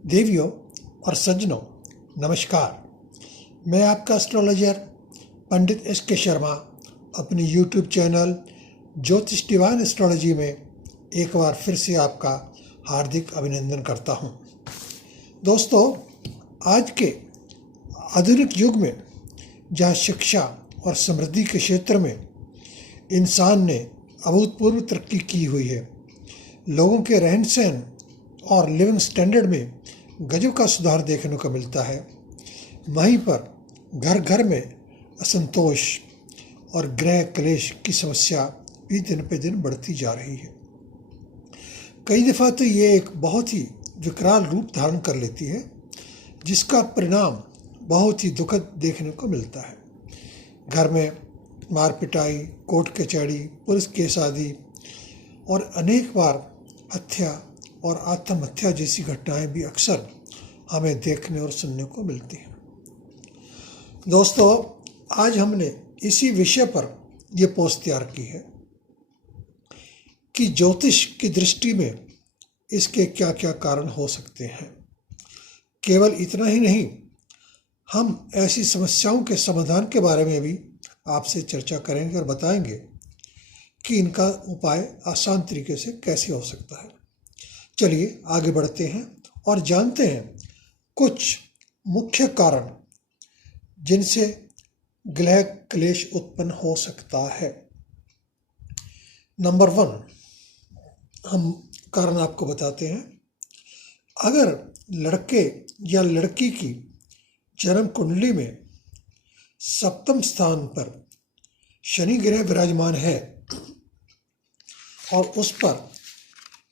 देवियों और सज्जनों, नमस्कार। मैं आपका एस्ट्रोलॉजर पंडित एस के शर्मा अपने यूट्यूब चैनल ज्योतिष डिवाइन एस्ट्रोलॉजी में एक बार फिर से आपका हार्दिक अभिनंदन करता हूं। दोस्तों, आज के आधुनिक युग में जहां शिक्षा और समृद्धि के क्षेत्र में इंसान ने अभूतपूर्व तरक्की की हुई है, लोगों के रहन सहन और लिविंग स्टैंडर्ड में गजब का सुधार देखने को मिलता है, वहीं पर घर घर में असंतोष और गृह क्लेश की समस्या भी दिन पे दिन बढ़ती जा रही है। कई दफ़ा तो ये एक बहुत ही विकराल रूप धारण कर लेती है, जिसका परिणाम बहुत ही दुखद देखने को मिलता है। घर में मार पिटाई, कोर्ट कचहरी, पुलिस केस आदि और अनेक बार हत्या और आत्महत्या जैसी घटनाएं भी अक्सर हमें देखने और सुनने को मिलती हैं। दोस्तों, आज हमने इसी विषय पर यह पोस्ट तैयार की है कि ज्योतिष की दृष्टि में इसके क्या क्या कारण हो सकते हैं। केवल इतना ही नहीं, हम ऐसी समस्याओं के समाधान के बारे में भी आपसे चर्चा करेंगे और बताएंगे कि इनका उपाय आसान तरीके से कैसे हो सकता है। चलिए आगे बढ़ते हैं और जानते हैं कुछ मुख्य कारण जिनसे गृह क्लेश उत्पन्न हो सकता है। नंबर 1, हम कारण आपको बताते हैं। अगर लड़के या लड़की की जन्म कुंडली में सप्तम स्थान पर शनि ग्रह विराजमान है और उस पर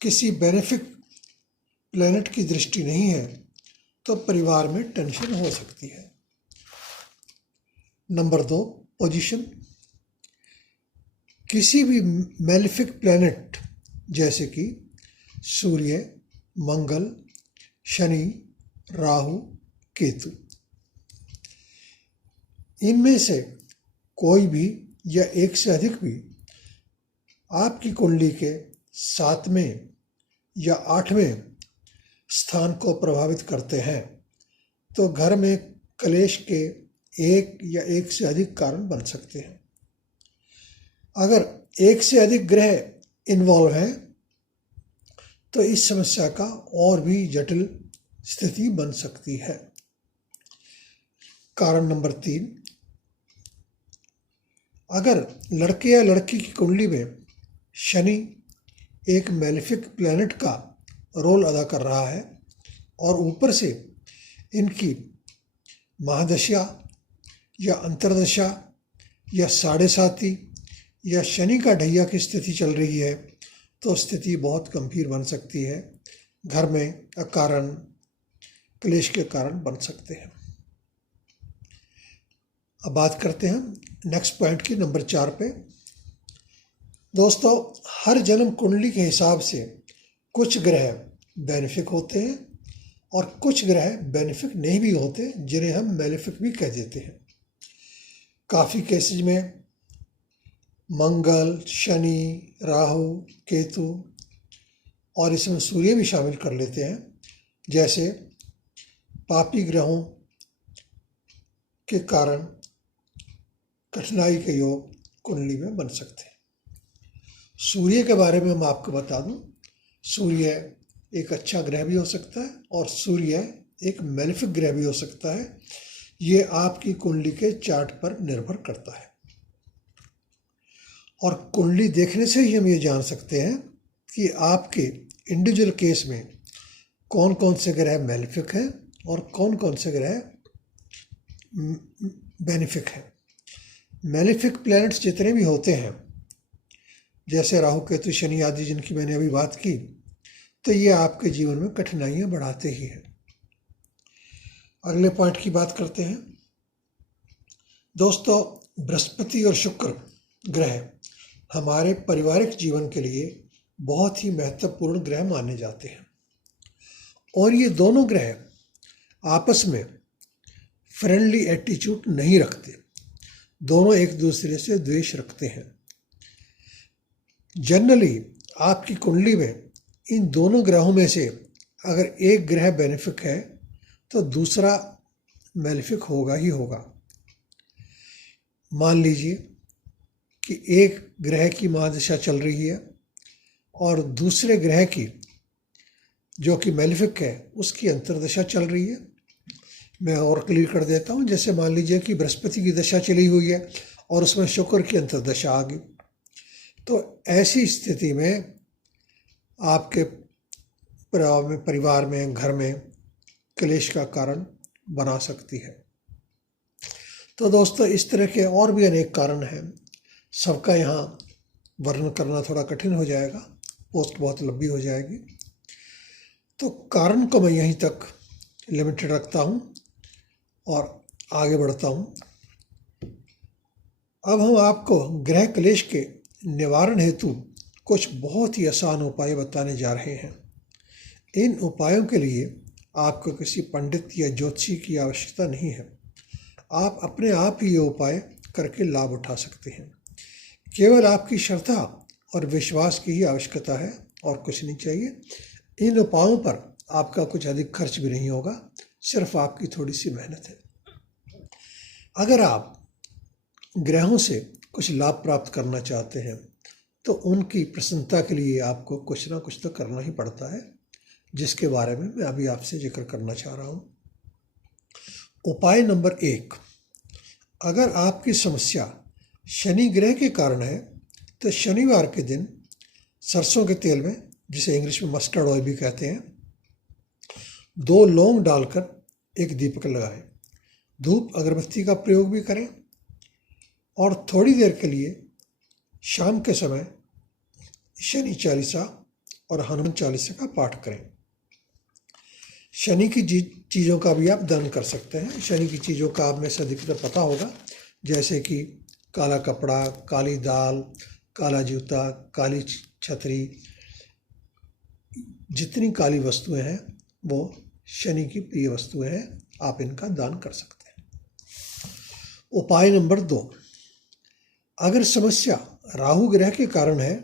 किसी बेनिफिक प्लैनेट की दृष्टि नहीं है, तो परिवार में टेंशन हो सकती है। Number 2, position. किसी भी मैलेफिक प्लैनेट जैसे कि सूर्य, मंगल, शनि, राहु, केतु, इनमें से कोई भी या एक से अधिक भी आपकी कुंडली के 7वें या 8वें स्थान को प्रभावित करते हैं, तो घर में क्लेश के एक या एक से अधिक कारण बन सकते हैं। अगर एक से अधिक ग्रह इन्वॉल्व हैं तो इस समस्या का और भी जटिल स्थिति बन सकती है। कारण नंबर 3, अगर लड़के या लड़की की कुंडली में शनि एक मैलेफिक प्लैनेट का रोल अदा कर रहा है और ऊपर से इनकी महादशा या अंतर्दशा या साढ़े साती या शनि का ढैया की स्थिति चल रही है, तो स्थिति बहुत गंभीर बन सकती है। घर में अकारण क्लेश के कारण बन सकते हैं। अब बात करते हैं नेक्स्ट पॉइंट की, नंबर 4 पे। दोस्तों, हर जन्म कुंडली के हिसाब से कुछ ग्रह बेनिफिक होते हैं और कुछ ग्रह बेनिफिक नहीं भी होते, जिन्हें हम मैलेफिक भी कह देते हैं। काफ़ी केसेज में मंगल, शनि, राहु, केतु और इसमें सूर्य भी शामिल कर लेते हैं, जैसे पापी ग्रहों के कारण कठिनाई के योग कुंडली में बन सकते हैं। सूर्य के बारे में मैं आपको बता दूं, सूर्य एक अच्छा ग्रह भी हो सकता है और सूर्य एक मैलेफिक ग्रह भी हो सकता है। ये आपकी कुंडली के चार्ट पर निर्भर करता है और कुंडली देखने से ही हम ये जान सकते हैं कि आपके इंडिविजुअल केस में कौन कौन से ग्रह मैलेफिक हैं और कौन कौन से ग्रह बेनिफिक हैं। मैलेफिक प्लैनेट्स जितने भी होते हैं, जैसे राहु, केतु, शनि आदि जिनकी मैंने अभी बात की, तो ये आपके जीवन में कठिनाइयां बढ़ाते ही हैं। अगले पॉइंट की बात करते हैं। दोस्तों, बृहस्पति और शुक्र ग्रह हमारे पारिवारिक जीवन के लिए बहुत ही महत्वपूर्ण ग्रह माने जाते हैं और ये दोनों ग्रह आपस में फ्रेंडली एटीट्यूड नहीं रखते, दोनों एक दूसरे से द्वेष रखते हैं। जनरली आपकी कुंडली में इन दोनों ग्रहों में से अगर एक ग्रह बेनिफिक है तो दूसरा मेलिफिक होगा ही होगा। मान लीजिए कि एक ग्रह की महादशा चल रही है और दूसरे ग्रह की जो कि मेलिफिक है उसकी अंतर्दशा चल रही है। मैं और क्लियर कर देता हूँ। जैसे मान लीजिए कि बृहस्पति की दशा चली हुई है और उसमें शुक्र की अंतर्दशा आ गई, तो ऐसी स्थिति में आपके परिवार में, घर में क्लेश का कारण बना सकती है। तो दोस्तों, इस तरह के और भी अनेक कारण हैं। सबका यहाँ वर्णन करना थोड़ा कठिन हो जाएगा, पोस्ट बहुत लंबी हो जाएगी, तो कारण को मैं यहीं तक लिमिटेड रखता हूँ और आगे बढ़ता हूँ। अब हम आपको ग्रह क्लेश के निवारण हेतु कुछ बहुत ही आसान उपाय बताने जा रहे हैं। इन उपायों के लिए आपको किसी पंडित या ज्योतिषी की आवश्यकता नहीं है। आप अपने आप ही ये उपाय करके लाभ उठा सकते हैं। केवल आपकी श्रद्धा और विश्वास की ही आवश्यकता है और कुछ नहीं चाहिए। इन उपायों पर आपका कुछ अधिक खर्च भी नहीं होगा, सिर्फ आपकी थोड़ी सी मेहनत है। अगर आप ग्रहों से कुछ लाभ प्राप्त करना चाहते हैं तो उनकी प्रसन्नता के लिए आपको कुछ ना कुछ तो करना ही पड़ता है, जिसके बारे में मैं अभी आपसे जिक्र करना चाह रहा हूँ। उपाय नंबर 1, अगर आपकी समस्या शनि ग्रह के कारण है तो शनिवार के दिन सरसों के तेल में, जिसे इंग्लिश में मस्टर्ड ऑयल भी कहते हैं, 2 लौंग डालकर एक दीपक लगाएं। धूप अगरबत्ती का प्रयोग भी करें और थोड़ी देर के लिए शाम के समय शनि चालीसा और हनुमान चालीसा का पाठ करें। शनि की चीज़ों का भी आप दान कर सकते हैं। शनि की चीज़ों का आप में से अधिकतर पता होगा, जैसे कि काला कपड़ा, काली दाल, काला जूता, काली छतरी, जितनी काली वस्तुएं हैं वो शनि की प्रिय वस्तुएं हैं, आप इनका दान कर सकते हैं। उपाय नंबर 2, अगर समस्या राहु ग्रह के कारण है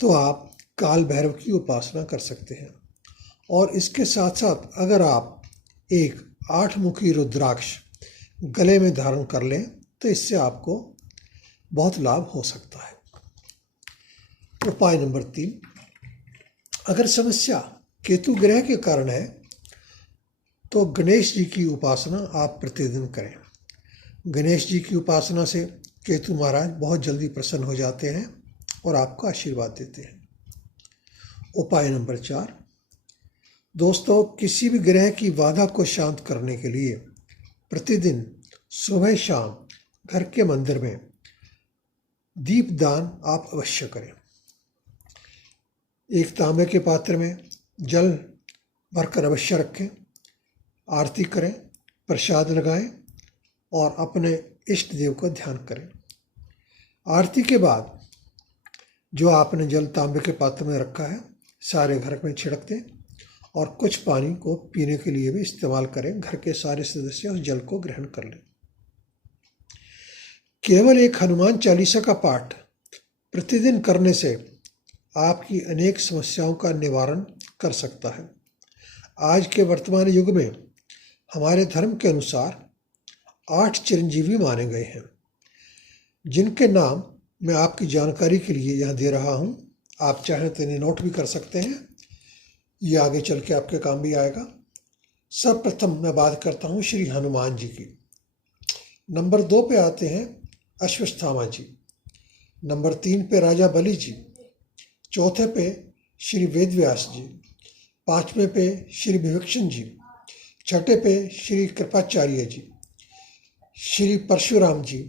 तो आप काल भैरव की उपासना कर सकते हैं और इसके साथ साथ अगर आप एक 8 मुखी रुद्राक्ष गले में धारण कर लें तो इससे आपको बहुत लाभ हो सकता है। उपाय नंबर 3, अगर समस्या केतु ग्रह के कारण है तो गणेश जी की उपासना आप प्रतिदिन करें। गणेश जी की उपासना से केतु महाराज बहुत जल्दी प्रसन्न हो जाते हैं और आपको आशीर्वाद देते हैं। उपाय नंबर 4, दोस्तों, किसी भी ग्रह की बाधा को शांत करने के लिए प्रतिदिन सुबह शाम घर के मंदिर में दीपदान आप अवश्य करें। एक तांबे के पात्र में जल भरकर अवश्य रखें, आरती करें, प्रसाद लगाएं और अपने इष्ट देव का ध्यान करें। आरती के बाद जो आपने जल तांबे के पात्र में रखा है सारे घर में छिड़क दें और कुछ पानी को पीने के लिए भी इस्तेमाल करें। घर के सारे सदस्य उस जल को ग्रहण कर लें। केवल एक हनुमान चालीसा का पाठ प्रतिदिन करने से आपकी अनेक समस्याओं का निवारण कर सकता है। आज के वर्तमान युग में हमारे धर्म के अनुसार 8 चिरंजीवी माने गए हैं, जिनके नाम मैं आपकी जानकारी के लिए यहाँ दे रहा हूँ। आप चाहें तो इन्हें नोट भी कर सकते हैं, ये आगे चल के आपके काम भी आएगा। सर्वप्रथम मैं बात करता हूँ श्री हनुमान जी की। नंबर 2 पे आते हैं अश्वत्थामा जी, नंबर 3 पे राजा बलि जी, चौथे पे श्री वेदव्यास जी, 5वें पे श्री विभीषण जी, 6ठे पे श्री कृपाचार्य जी, श्री परशुराम जी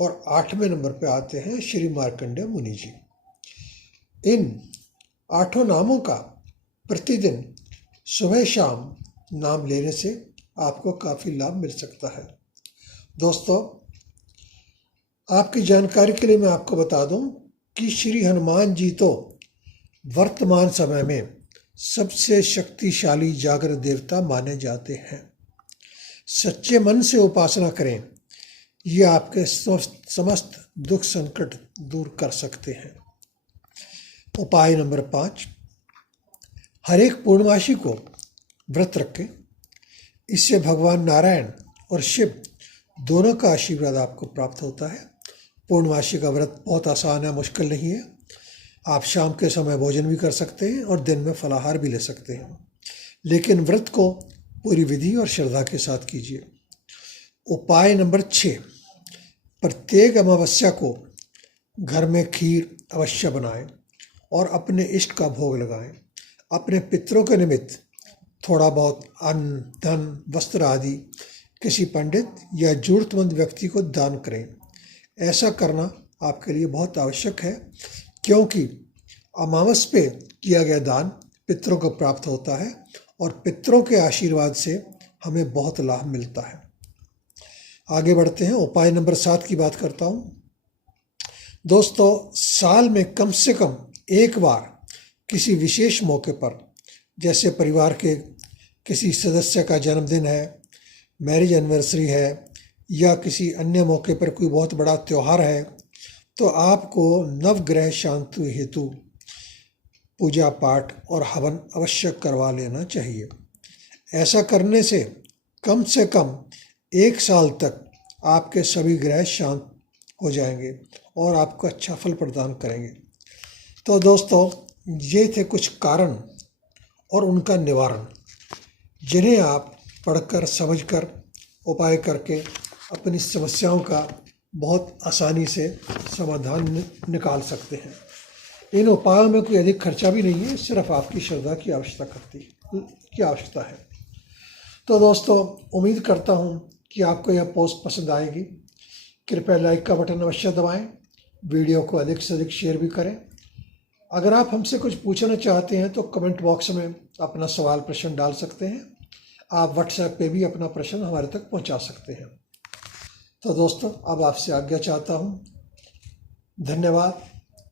और 8वें नंबर पे आते हैं श्री मार्कंडेय मुनि जी। इन 8 नामों का प्रतिदिन सुबह शाम नाम लेने से आपको काफ़ी लाभ मिल सकता है। दोस्तों, आपकी जानकारी के लिए मैं आपको बता दूं कि श्री हनुमान जी तो वर्तमान समय में सबसे शक्तिशाली जागृत देवता माने जाते हैं। सच्चे मन से उपासना करें, ये आपके समस्त दुख संकट दूर कर सकते हैं। उपाय नंबर 5, हर एक पूर्णमासी को व्रत रखें। इससे भगवान नारायण और शिव दोनों का आशीर्वाद आपको प्राप्त होता है। पूर्णमासी का व्रत बहुत आसान है, मुश्किल नहीं है। आप शाम के समय भोजन भी कर सकते हैं और दिन में फलाहार भी ले सकते हैं, लेकिन व्रत को पूरी विधि और श्रद्धा के साथ कीजिए। उपाय नंबर 6, प्रत्येक अमावस्या को घर में खीर अवश्य बनाएं और अपने इष्ट का भोग लगाएं। अपने पितरों के निमित्त थोड़ा बहुत अन्न, धन, वस्त्र आदि किसी पंडित या जरूरतमंद व्यक्ति को दान करें। ऐसा करना आपके लिए बहुत आवश्यक है, क्योंकि अमावस पे किया गया दान पितरों को प्राप्त होता है और पितरों के आशीर्वाद से हमें बहुत लाभ मिलता है। आगे बढ़ते हैं, उपाय नंबर 7 की बात करता हूँ। दोस्तों, साल में कम से कम एक बार किसी विशेष मौके पर, जैसे परिवार के किसी सदस्य का जन्मदिन है, मैरिज एनिवर्सरी है, या किसी अन्य मौके पर कोई बहुत बड़ा त्यौहार है, तो आपको नवग्रह शांति हेतु पूजा पाठ और हवन अवश्य करवा लेना चाहिए। ऐसा करने से कम 1 साल तक आपके सभी ग्रह शांत हो जाएंगे और आपको अच्छा फल प्रदान करेंगे। तो दोस्तों, ये थे कुछ कारण और उनका निवारण, जिन्हें आप पढ़कर, समझकर, उपाय करके अपनी समस्याओं का बहुत आसानी से समाधान निकाल सकते हैं। इन उपायों में कोई अधिक खर्चा भी नहीं है, सिर्फ आपकी श्रद्धा की आवश्यकता है। तो दोस्तों, उम्मीद करता हूँ कि आपको यह पोस्ट पसंद आएगी। कृपया लाइक का बटन अवश्य दबाएं, वीडियो को अधिक से अधिक शेयर भी करें। अगर आप हमसे कुछ पूछना चाहते हैं तो कमेंट बॉक्स में अपना सवाल प्रश्न डाल सकते हैं। आप व्हाट्सएप पे भी अपना प्रश्न हमारे तक पहुंचा सकते हैं। तो दोस्तों, अब आपसे आज्ञा चाहता हूं। धन्यवाद।